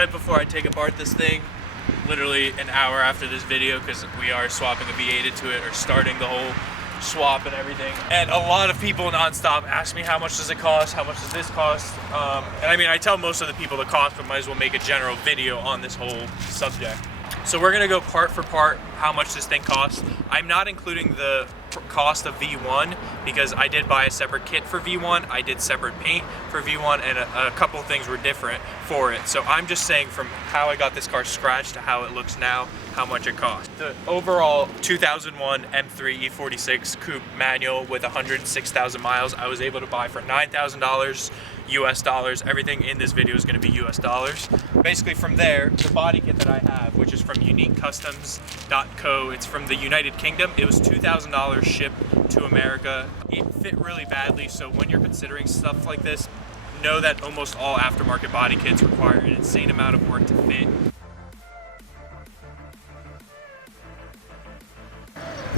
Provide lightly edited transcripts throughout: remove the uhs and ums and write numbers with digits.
right before I take apart this thing, literally an hour after this video, because we are swapping a V8 into it, or starting the whole swap and everything. And a lot of people nonstop ask me, how much does it cost? How much does this cost? And I mean, I tell most of the people the cost, but might as well make a general video on this whole subject. So we're gonna go part for part how much this thing costs. I'm not including the cost of V1 because I did buy a separate kit for V1. I did separate paint for V1, and a couple things were different for it. So I'm just saying from how I got this car scratched to how it looks now, how much it cost. The overall 2001 M3 E46 Coupe manual with 106,000 miles, I was able to buy for $9,000 US dollars. Everything in this video is going to be US dollars. Basically from there, the body kit that I have, which is from uniquecustoms.co, it's from the United Kingdom. It was $2,000 shipped to America. It fit really badly, so when you're considering stuff like this, know that almost all aftermarket body kits require an insane amount of work to fit.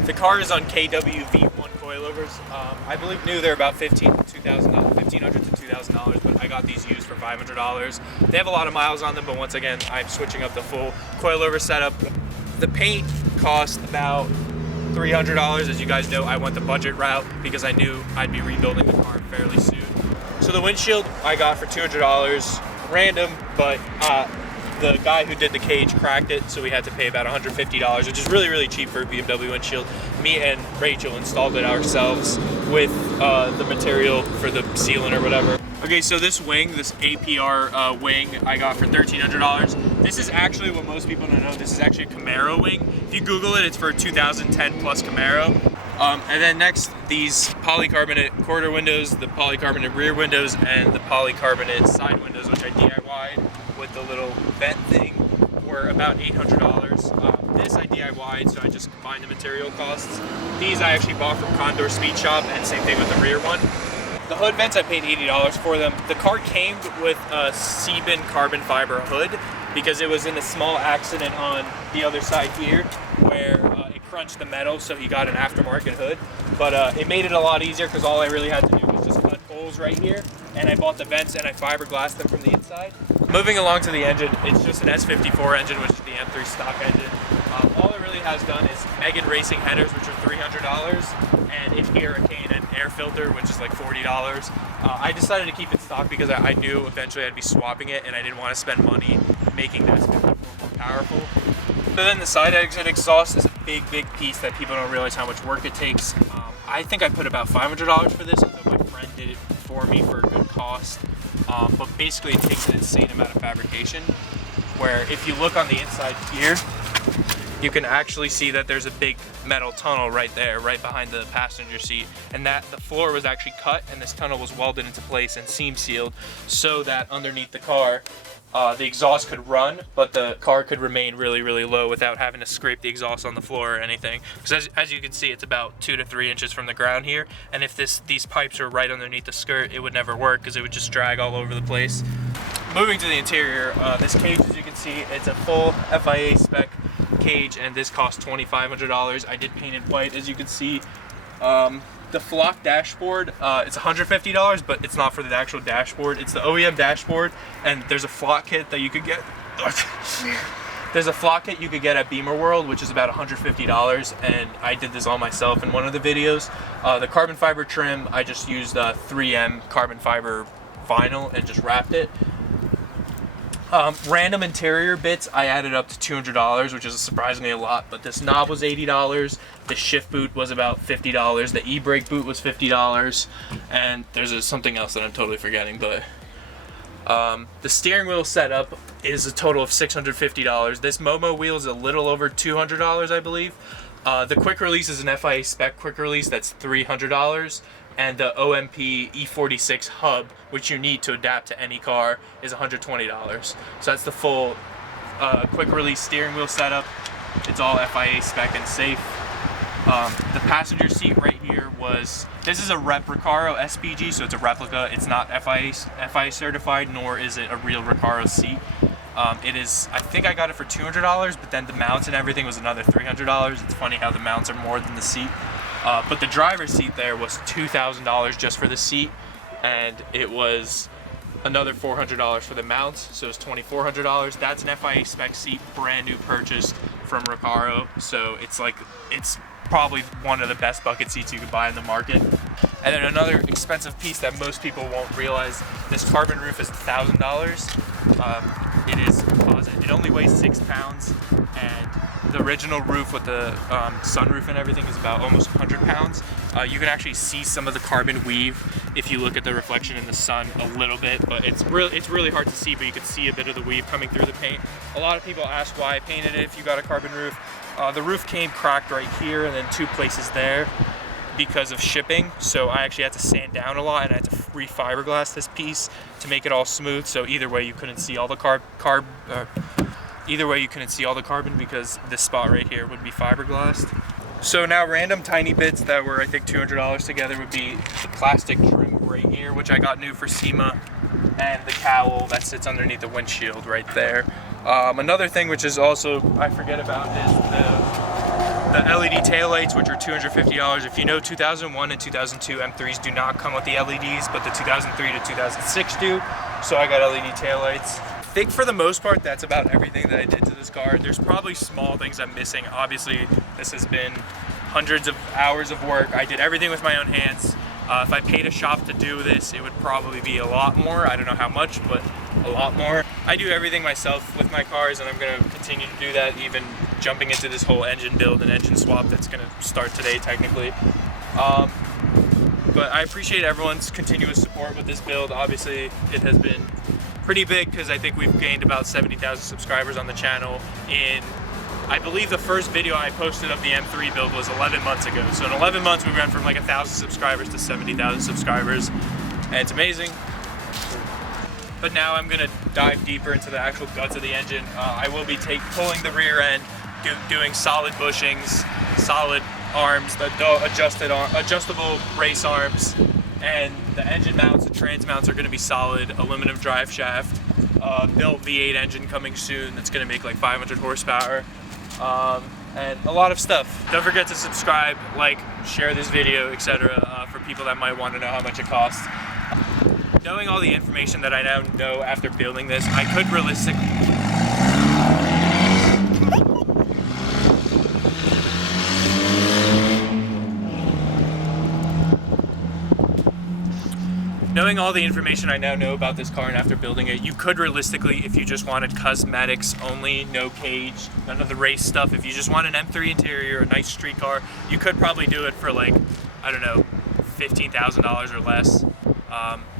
The car is on KW V1 coilovers. I believe new they're about $1,500 to $2,000, but I got these used for $500. They have a lot of miles on them, but once again, I'm switching up the full coilover setup. The paint cost about $300. As you guys know, I went the budget route because I knew I'd be rebuilding the car fairly soon. So the windshield I got for $200, random, but the guy who did the cage cracked it, so we had to pay about $150, which is really, really cheap for a BMW windshield. Me and Rachel installed it ourselves with the material for the sealant or whatever. Okay, so this wing, this APR wing, I got for $1,300. This is actually what most people don't know. This is actually a Camaro wing. If you Google it, it's for a 2010 plus Camaro. And then next, these polycarbonate quarter windows, the polycarbonate rear windows, and the polycarbonate side windows, which I DIY'd with the little vent thing, were about $800. This I DIY'd, so I just combined the material costs. These I actually bought from Condor Speed Shop, and same thing with the rear one. The hood vents, I paid $80 for them. The car came with a Sebin carbon fiber hood because it was in a small accident on the other side here where it crunched the metal, so he got an aftermarket hood. But it made it a lot easier because all I really had to do was just cut holes right here, and I bought the vents and I fiberglassed them from the inside. Moving along to the engine, it's just an S54 engine, which is the M3 stock engine. All it really has done is Megan Racing headers, which are $300, and in here a K&N air filter, which is like $40. I decided to keep it stock because I knew eventually I'd be swapping it, and I didn't want to spend money making that S54 more powerful. But then the side exit exhaust is a big, big piece that people don't realize how much work it takes. I think I put about $500 for this, although my friend did it for me for a good cost. But basically it takes an insane amount of fabrication, where if you look on the inside here, you can actually see that there's a big metal tunnel right there, right behind the passenger seat, and that the floor was actually cut and this tunnel was welded into place and seam sealed so that underneath the car the exhaust could run, but the car could remain really, really low without having to scrape the exhaust on the floor or anything. Because as you can see, it's about 2 to 3 inches from the ground here, and if these pipes were right underneath the skirt, it would never work because it would just drag all over the place. Moving to the interior, this cage, as you can see, it's a full FIA spec cage, and this cost $2,500. I did paint it white, as you can see. The flock dashboard, it's $150, but it's not for the actual dashboard. It's the OEM dashboard, and there's a flock kit that you could get. There's a flock kit you could get at Beamer World, which is about $150, and I did this all myself in one of the videos. The carbon fiber trim, I just used 3M carbon fiber vinyl and just wrapped it. Random interior bits, I added up to $200, which is surprisingly a lot, but this knob was $80, the shift boot was about $50, the e-brake boot was $50, and there's something else that I'm totally forgetting, but the steering wheel setup is a total of $650. This Momo wheel is a little over $200, I believe. The quick release is an FIA spec quick release, that's $300. And the OMP E46 hub, which you need to adapt to any car, is $120. So that's the full quick release steering wheel setup. It's all FIA spec and safe. The passenger seat right here this is a Rep Recaro SPG, so it's a replica. It's not FIA certified, nor is it a real Recaro seat. It is, I think I got it for $200, but then the mounts and everything was another $300. It's funny how the mounts are more than the seat. But the driver's seat there was $2,000 just for the seat, and it was another $400 for the mounts, so it's $2,400. That's an FIA spec seat, brand new purchased from Recaro, so it's probably one of the best bucket seats you could buy in the market. And then another expensive piece that most people won't realize, this carbon roof is $1,000. It is composite. It only weighs 6 pounds, and the original roof with the sunroof and everything is about almost 100 pounds. You can actually see some of the carbon weave if you look at the reflection in the sun a little bit, but it's really hard to see, but you can see a bit of the weave coming through the paint. A lot of people ask why I painted it if you got a carbon roof. The roof came cracked right here and then 2 places there because of shipping, so I actually had to sand down a lot and I had to re-fiberglass this piece to make it all smooth, so either way you couldn't see all the carbon because this spot right here would be fiberglassed. So now random tiny bits that were I think $200 together would be the plastic trim right here, which I got new for SEMA, and the cowl that sits underneath the windshield right there. Another thing which is also I forget about is the LED taillights, which are $250. If you know, 2001 and 2002 M3s do not come with the LEDs, but the 2003 to 2006 do, so I got LED taillights. I think for the most part that's about everything that I did to this car. There's probably small things I'm missing. Obviously this has been hundreds of hours of work. I did everything with my own hands. If I paid a shop to do this, it would probably be a lot more. I don't know how much, but a lot more. I do everything myself with my cars, and I'm going to continue to do that, even jumping into this whole engine build and engine swap that's going to start today technically. But I appreciate everyone's continuous support with this build. Obviously it has been pretty big because I think we've gained about 70,000 subscribers on the channel in, I believe the first video I posted of the M3 build was 11 months ago. So in 11 months we went from like 1,000 subscribers to 70,000 subscribers, and it's amazing. But now I'm gonna dive deeper into the actual guts of the engine. I will be pulling the rear end, doing solid bushings, solid arms, the adjustable race arms, and the engine mounts, the trans mounts are gonna be solid, aluminum drive shaft, built V8 engine coming soon that's gonna make like 500 horsepower. And a lot of stuff. Don't forget to subscribe, like, share this video, etc. For people that might want to know how much it costs. Knowing all the information that I now know after building this, I could realistically... Knowing all the information I now know about this car and after building it, you could realistically, if you just wanted cosmetics only, no cage, none of the race stuff, if you just want an M3 interior, a nice street car, you could probably do it for like, I don't know, $15,000 or less.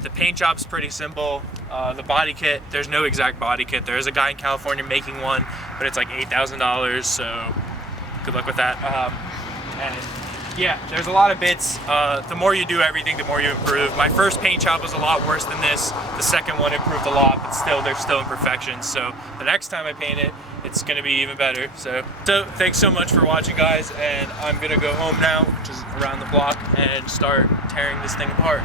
The paint job's pretty simple. The body kit, there's no exact body kit. There is a guy in California making one, but it's like $8,000, so good luck with that. And yeah, there's a lot of bits. The more you do everything, the more you improve. My first paint job was a lot worse than this. The second one improved a lot, but still, there's still imperfections. So the next time I paint it, it's gonna be even better. So thanks so much for watching, guys, and I'm gonna go home now, which is around the block, and start tearing this thing apart.